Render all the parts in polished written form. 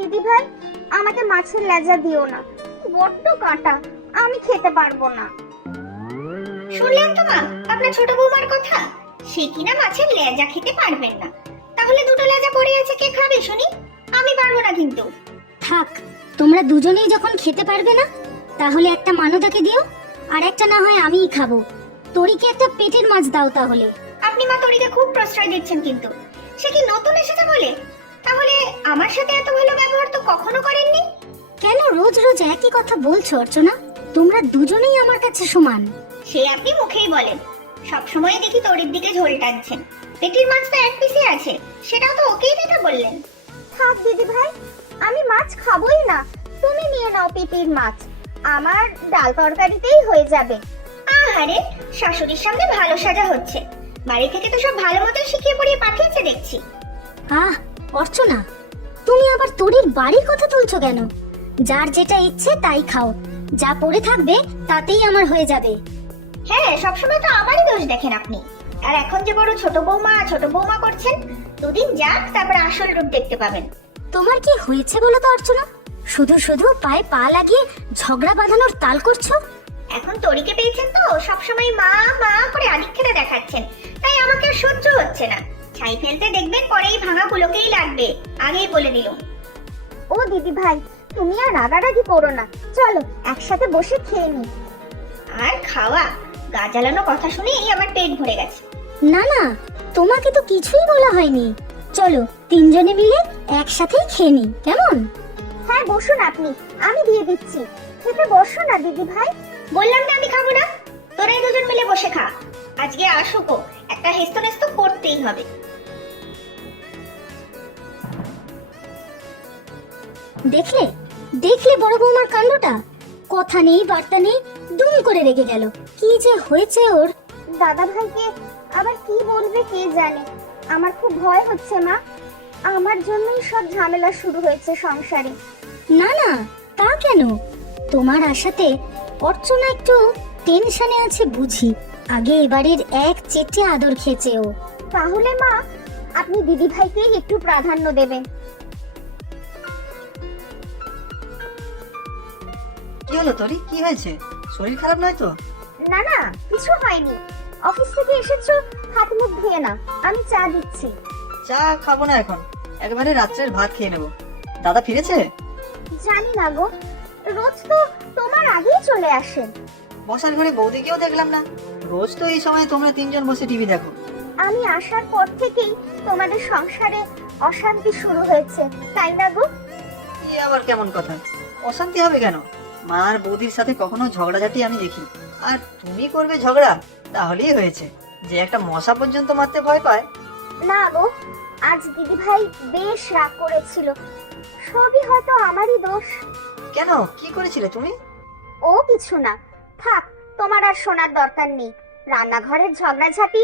দিদি ভাই, আমাকে মাছের লেজা দিও না, বড্ড কাঁটা, আমি খেতে পারবো না। শুনলেন তো মা আপনার ছোট বৌমার কথা, সে কিনা মাছের লেজা খেতে পারবেন না। তাহলে দুটো লেজা পড়ে আছে, কে খাবে শুনি? আমি পারবো না কিন্তু। থাক, তোমরা দুজনেই যখন খেতে পারবে না, তাহলে একটা মানদাকে দিও, আর একটা না হয় আমিই খাবো। তরিকে একটা পেটের মাছ দাও তাহলে। আপনি মা তরিকে খুব প্রশ্রয় দিচ্ছেন কিন্তু। সে কি নতুন এসেছে বলে? তাহলে আমার সাথে এত ভালো ব্যবহার তো কখনো করেননি। কেন রোজ রোজ একই কথা বলছো অর্চনা? তোমরা দুজনেই আমার কাছে সমান। সে আপনি মুখেই বলেন, সব সময় দেখি তরির দিকে ঝোল টানছেন। পেটির মাছ তো এক পিসে আছে, সেটাও তো ওকেই দিতে বললেন। থাক দিদি ভাই, আমি মাছ খাবোই না, তুমি নিয়ে নাও পেটির মাছ, আমার ডাল তরকারিতেই হয়ে যাবে। আহারে, শাশুড়ির সামনে ভালো সাজা হচ্ছে। বাড়ি থেকে তো সব ভালো মতো শিখিয়ে পড়িয়ে পাঠিয়েছে দেখছি। আহ অর্চনা, তুমি আবার তরির বাড়ির কথা তুলছো কেন? যার যেটা ইচ্ছে তাই খাও, যা পড়ে থাকবে তাতেই আমার হয়ে যাবে। হ্যাঁ, সবসময় তো আমারই দোষ দেখেন আপনি। আর এখন যে বড় ছোট বৌমা করছেন, দুদিন যাক তারপর আসল রূপ দেখতে পাবেন। তোমার কি হয়েছে বলো তো অর্চনা? শুধু শুধু পায়ে পা লাগিয়ে ঝগড়া বাঁধানোর তাল করছো। এখন তরিকে পেয়েছেন তো সবসময় মা মা করে আদিক্ষেতা দেখাচ্ছেন, তাই আমাকে আর সহ্য হচ্ছে না। ছাই ফেলতে দেখবেন পরেই ভাঙা গুলোকেই লাগবে, আগেই বলে দিলুম। ও দিদি ভাই, তুমি আর রাগারাগি করো না, চলো একসাথে বসে খেয়ে নি। আর খাওয়া, গা জ্বালানো কথা শুনেই আমার পেট ভরে গেছে। না না, তোমাকে তো কিছুই বলা হয়নি। চলো তিনজনে মিলে একসাথেই খেয়ে নি, কেমন? হ্যাঁ বসুন আপনি, আমি দিয়ে দিচ্ছি, খেতে বসো না দিদি ভাই। বললাম না আমি খাবো না, তোরাই দুজন মিলে বসে খা। আজকে আসুকো, একটা হেস্তনেস্ত করতেই হবে। দেখলে দেখলে বড় বৌমার কাণ্ডটা? কথা নেই বার্তা নেই, দুম করে রেগে গেল। কি যে হয়েছে ওর! দাদা ভাইকে আবার কি বলবে কে জানে, আমার খুব ভয় হচ্ছে মা, আমার জন্যই সব ঝামেলা শুরু হয়েছে সংসারে। না না, তা কেন? তোমার আশাতে অর্চনা একটু টেনশনে আছে বুঝি। আগে এবারের এক চেটে আদর খেয়েছে ও। তাহলে মা, আপনি দিদি ভাইকেই একটু প্রাধান্য দেবেন। কি হলো তরি, কি হয়েছে? শরীর খারাপ নয় তো? না না, কিছু হয়নি, অফিস থেকে এসেছো, হাত মুখ ধুয়ে না, আমি চা দিচ্ছি। চা খাবো না এখন, একেবারে রাত্রের ভাত খেয়ে নেবো। দাদা ফিরেছে? জানি না গো, রোজ তো তোমার আগেই চলে আসেন। বসার ঘরে বৌদিকেও দেখলাম না। রোজ তো এই সময় তোমরা তিনজন বসে টিভি দেখো। আমি আসার পর থেকেই তোমাদের সংসারে অশান্তি শুরু হয়েছে, তাই না গো? কি আবার কেমন কথা? অশান্তি হবে কেন? মা আর বৌদির সাথে কখনো ঝগড়াঝাটি আমি দেখি। আর তুমি করবে ঝগড়া? তাহলেই হয়েছে যে একটা মশা পর্যন্ত মারতে ভয় পায়। না গো, আজ দিদি ভাই বেশ রাগ করেছিল, সবই হয়তো আমারই দোষ। কেন, কি করেছিলে তুমি? ও কিছু না, থাক, তোমার আর শোনার দরকার নেই। রান্নাঘরের ঝগড়াঝাটি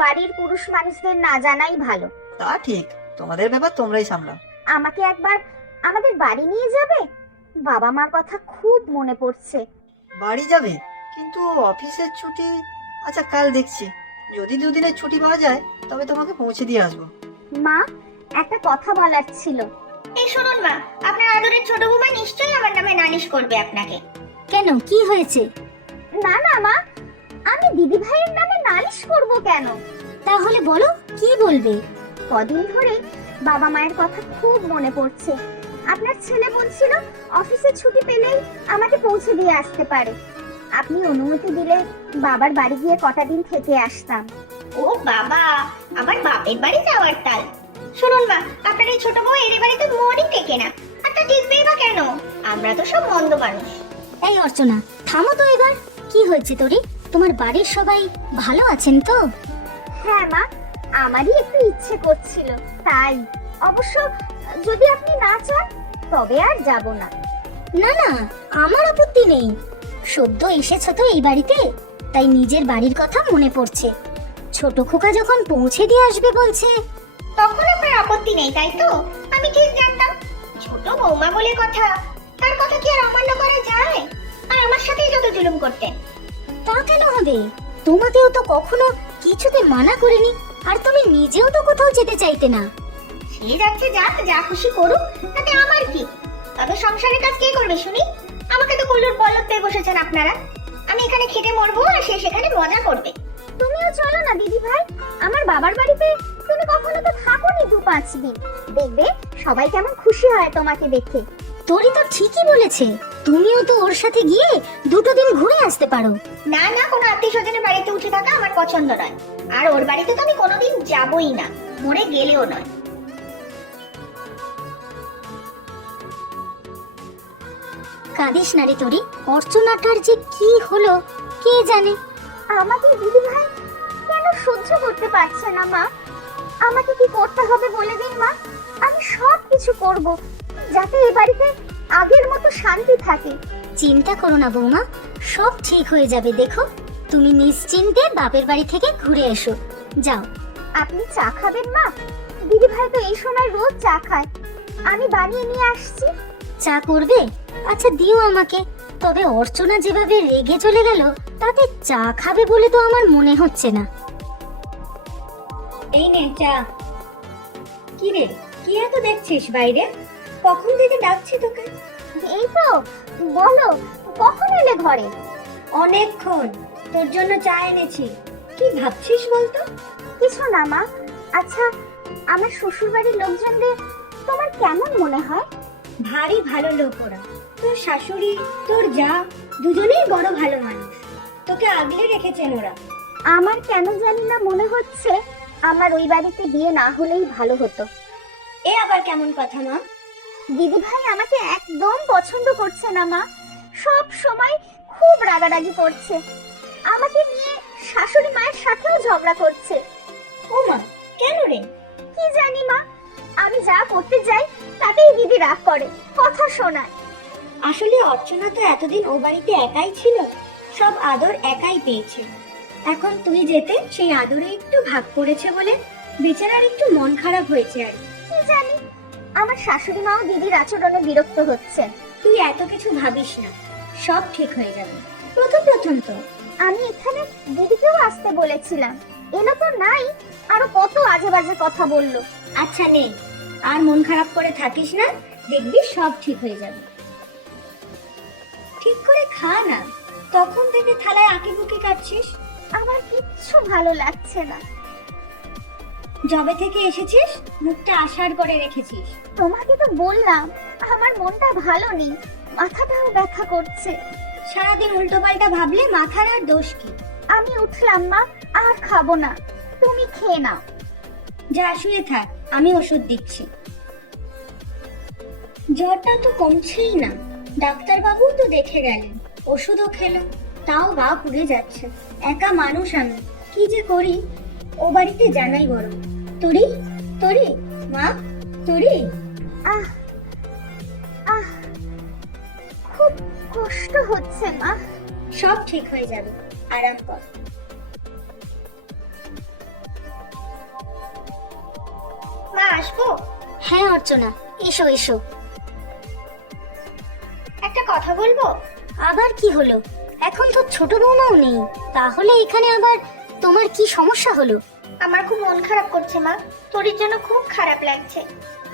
বাড়ির পুরুষ মানুষদের না জানাই ভালো। তা ঠিক, তোমাদের ব্যাপার তোমরাই সামলাও। আমাকে একবার আমাদের বাড়ি নিয়ে যাবে? বাবা মার কথা খুব মনে পড়ছে। বাড়ি যাবে? কিন্তু অফিসের ছুটি। আচ্ছা, কাল দেখছি, যদি দুদিনের ছুটি পাওয়া যায় তবে তোমাকে পৌঁছে দিয়ে আসবো। মা, একটা কথা বলার ছিল। এই শুনুন মা, আপনার আদরের ছোট বৌমা নিশ্চয়ই আমার নামে নালিশ করবে আপনাকে। কেন, কি হয়েছে? না না মা, আমি দিদি ভাইয়ের নামে নালিশ করব কেন? তাহলে বলো, কি বলবে? কদিন ধরে বাবা মায়ের কথা খুব মনে পড়ছে। আপনার ছেলে বলছিল অফিসে ছুটি পেলেই আমাকে পৌঁছে দিয়ে আসতে পারে। আপনি অনুমতি দিলে বাবার বাড়ি গিয়ে কটা দিন থেকে আসতাম। ও বাবা, আমার বাপের বাড়ি যাওয়ার তাল। শুনুন মা, আপনার এই ছোট বউ এর বাড়িতে মনই টেকে না, আর তা টিকবেই বা কেন? আমরা তো সব মন্দ মানুষ। এই অর্চনা, থামো তো এবার। কি হয়েছে তোরি? তোমার বাড়ির সবাই ভালো আছেন তো? হ্যাঁ মা, আমারই একটু ইচ্ছে করছিল, তাই। অবশ্য যদি আপনি না চান তবে আর যাব না। না না, আমার আপত্তি নেই। সদ্য এসেছো তো এই বাড়িতে, তাই নিজের বাড়ির কথা মনে পড়ছে। ছোট খোকা যখন পৌঁছে দিয়ে আসবে বলছে। তখন আপনার আপত্তি নেই, তাই তো? আমি ঠিক জানতাম। ছোট বৌমা বলে কথা, তার কথা কি আর অমান্য করা যায়? আর আমার সাথেই যত জুলুম করতেন। তা কেন হবে? তোমাকেও তো কখনো কিছুতে মানা করিনি, আর তুমি নিজেও তো কোথাও যেতে চাইতে না। সে সে যাচ্ছে যাক, যা খুশি করুক, তাতে আমার কি? তবে সংসারের কাজ কে করবে শুনি? আমাকে তো কুল্লুর বলদ পেয়ে বসেছেন আপনারা। আমি এখানে খেটে মরবো আর সে সেখানে মজা করবে। তুমিও চলো না দিদি ভাই, আমার বাবার বাড়িতে তুমি কখনো তো থাকোনি 2-5 দিন, দেখবে সবাই কেমন খুশি হয় তোমাকে দেখে। তোরই তো ঠিকই বলেছে, তুমিও তো ওর সাথে গিয়ে 2 দিন ঘুরে আসতে পারো। না না, কোনো আত্মীয় স্বজনের বাড়িতে উঠে থাকা আমার পছন্দ নয়। আর ওর বাড়িতে তো আমি কোনোদিন যাবই না, মরে গেলেও নয়। কাঁদিস না রে তোরি, অর্চনাটার যে কি হলো কে জানে। আমাকে দিদি ভাই কেন সহ্য করতে পারছে না মা? আমাকে কি করতে হবে বলে দিন মা, আমি সব কিছু করব যাতে এই বাড়িতে আগের মতো শান্তি থাকে। চিন্তা করো না বৌমা, সব ঠিক হয়ে যাবে। দেখো, তুমি নিশ্চিন্তে বাপের বাড়ি থেকে ঘুরে এসো। যাও। আপনি চা খাবেন মা? দিদি ভাই তো এই সময় রোজ চা খায়, আমি বানিয়ে নিয়ে আসছি। চা করবে? আচ্ছা দিও আমাকে। তবে অর্চনা যেভাবে রেগে চলে গেল, তাতে চা খাবে বলে তো আমার মনে হচ্ছে না। এই নে চা। কি রে, কি এত দেখছিস বাইরে? কখন থেকে ডাকছি তোকে? এই তো, বলো কখন এলে ঘরে? অনেকক্ষণ, তোর জন্য চা এনেছি। কি ভাবছিস বলতো? কিছু না মা। আচ্ছা, আমার শ্বশুর বাড়ির লোকজনদের তোমার কেমন মনে হয়? ভারী ভালো লোক ওরা। তোর শাশুড়ি, তোর যা, দুজনেই বড় ভালো মানুষ। তোকে আগলে রেখেছেন ওরা। আমার কেন জানি না মনে হচ্ছে আমার ওই বাড়িতে বিয়ে না হলেই ভালো হতো। এ আবার কেমন কথা মা? দিদি ভাই আমাকে একদম পছন্দ করছে না মা, সব সময় খুব রাগারাগি করছে, আমাকে নিয়ে শাশুড়ি মায়ের সাথেও ঝগড়া করছে। ও মা, কেন রে? কি জানি মা, আমি যা করতে যাই তাতেই দিদি রাগ করে, কথা শোনায়। আসলে অর্চনা তো এতদিন ও বাড়িতে একাই ছিল, সব আদর একাই পেয়েছে। এখন তুই যেতে সেই আদরে একটু ভাগ পড়েছে বলে বেচারার একটু মন খারাপ হয়েছে। আর কি জানি, আমার শাশুড়ি মাও দিদির আচরণে বিরক্ত হচ্ছে। তুই এত কিছু ভাবিস না, সব ঠিক হয়ে যাবে। প্রথম তো আমি এখানে দিদিকেও আসতে বলেছিলাম, এলো তো নাই, আরো কত আজে বাজে কথা বললো। আচ্ছা নে, আর মন খারাপ করে থাকিস না, দেখবি সব ঠিক হয়ে যাবে। ঠিক করে খা না, তখন থেকে থালায় আঁকিবুকি কাটছিস। আমার কিচ্ছু ভালো লাগছে না। জবে থেকে এসেছিস মুখটা আষাঢ় করে রেখেছিস। তোমাকে তো বললাম আমার মনটা ভালো নেই, মাথাটাও ব্যথা করছে। সারাদিন উল্টো পাল্টা ভাবলে মাথার আর দোষ কি? আমি উঠলাম মা, আর খাবো না, তুমি খেয়ে নাও। যা শুয়ে থাক, আমি ওষুধ দিচ্ছি। জ্বরটা তো কমছেই না, ডাক্তারবাবু তো দেখে গেলেন, ওষুধও খেলো, তাও গা পুড়ে যাচ্ছে। একা মানুষ আমি, কি যে করি। ও বাড়িতে জানাই বড়। তোরি তোরি মা, তোরি। আহ আহ, খুব কষ্ট হচ্ছে মা। সব ঠিক হয়ে যাবে, আরাম কর। মা আসবো? হ্যাঁ অর্চনা, এসো এসো। একটা কথা বলবো। আবার কি হলো? এখন তো ছোট বৌমাও নেই, তাহলে এখানে আবার তোমার কি সমস্যা হলো? আমার খুব মন খারাপ করছে মা, তোরির জন্য খুব খারাপ লাগছে।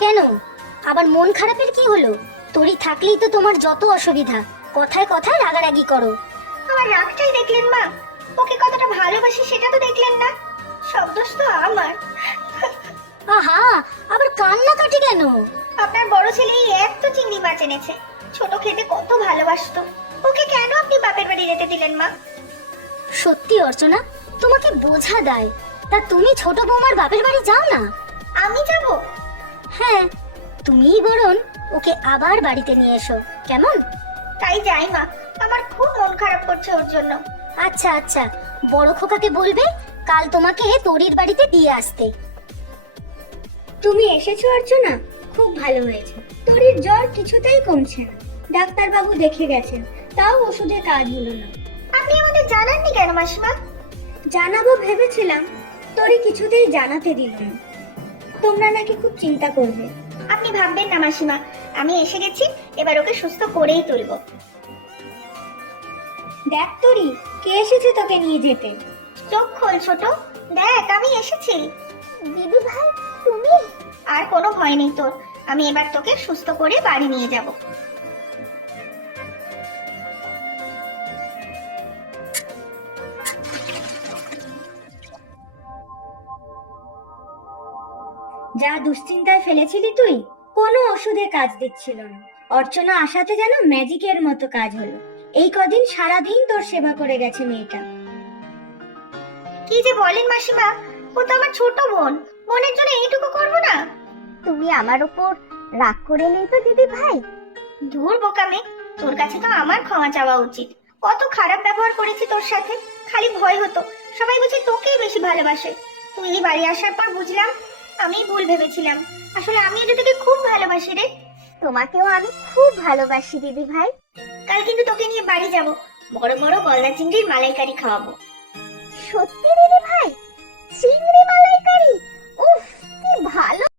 কেন? আবার মন খারাপের কি হলো? তোরই থাকলেই তো তোমার যত অসুবিধা, কথায় কথায় রাগারাগি করো। আমার রাগটাই দেখলেন মা, ওকে কতটা ভালোবাসি সেটা তো দেখলেন না। সব দোষ তো আমার। আহা, আবার কান্নাকাটি কেন? আপনার বড় ছেলে এই এত চিংড়ি মাছ এনেছে, ছোট খেতে কত ভালোবাসতো, ওকে কেন আপনি বাপের বাড়ি যেতে দিলেন মা? সত্যি অর্চনা, তোমাকে বোঝা দেয়, তা তুমি ছোট বৌমার বাপের বাড়ি যাও না। আমি যাব? হ্যাঁ, তুমিই বরং ওকে আবার বাড়িতে নিয়ে এসো, কেমন? তাই যাই মা, আমার খুব মন খারাপ করছে ওর জন্য। আচ্ছা আচ্ছা, বড় খোকাকে বলবে কাল তোমাকে তোরির বাড়িতে দিয়ে আসতে। তুমি এসেছো অর্চনা, খুব ভালো হয়েছে। তোরির জ্বর কিছুতেই কমছে না, ডাক্তারবাবু দেখে গেছেন, তাও ওষুধে কাজ হলো না। আপনি আমাদের জানাননি কেন মাসিমা? জানাবো ভেবেছিলাম, তোরি কিছুতেই জানাতে দিল না। তোমরা নাকি খুব চিন্তা করবে। আপনি ভাববেন না মাসিমা, আমি এসে গেছি, এবার ওকে সুস্থ করেই তুলবো। দেখ তোরি, কে এসেছে তোকে নিয়ে যেতে। চোখ খোল ছোট, দেখ আমি এসেছি। দিদি ভাই তুমি? আর কোনো ভয় নেই তোর। আমি এবার তোকে সুস্থ করে বাড়ি নিয়ে যাব। যা দুশ্চিন্তায় ফেলেছিলি তুই, কোনো ওষুধে কাজ দিচ্ছিল না। অর্চনা আসাতে যেন ম্যাজিকের মতো কাজ হলো। এই কদিন সারাদিন তোর সেবা করে গেছে মেয়েটা। কি যে বলেন মাসিমা, ও তো আমার ছোট বোন, বোনের জন্য এইটুকু করবো না? তুমি আমার উপর রাগ করে নেই তো দিদি ভাই? ধুর বোকামে, তোর কাছে তো আমার ক্ষমা চাওয়া উচিত। কত খারাপ ব্যবহার করেছি তোর সাথে, খালি ভয় হতো সবাই বুঝি তোকেই বেশি ভালোবাসে। তুই এই বাড়ি আসার পর বুঝলাম আমি ভুল ভেবেছিলাম। আসলে আমিও তো তোকে খুব ভালোবাসি রে। তোমাকেও আমি খুব ভালোবাসি দিদি ভাই। কাল কিন্তু তোকে নিয়ে বাড়ি যাব, বড় বড় গলদা চিংড়ির মালাইকারি খাওয়াবো। সত্যি দিদি ভাই? চিংড়ি মালাইকারি? উফ, কি ভালো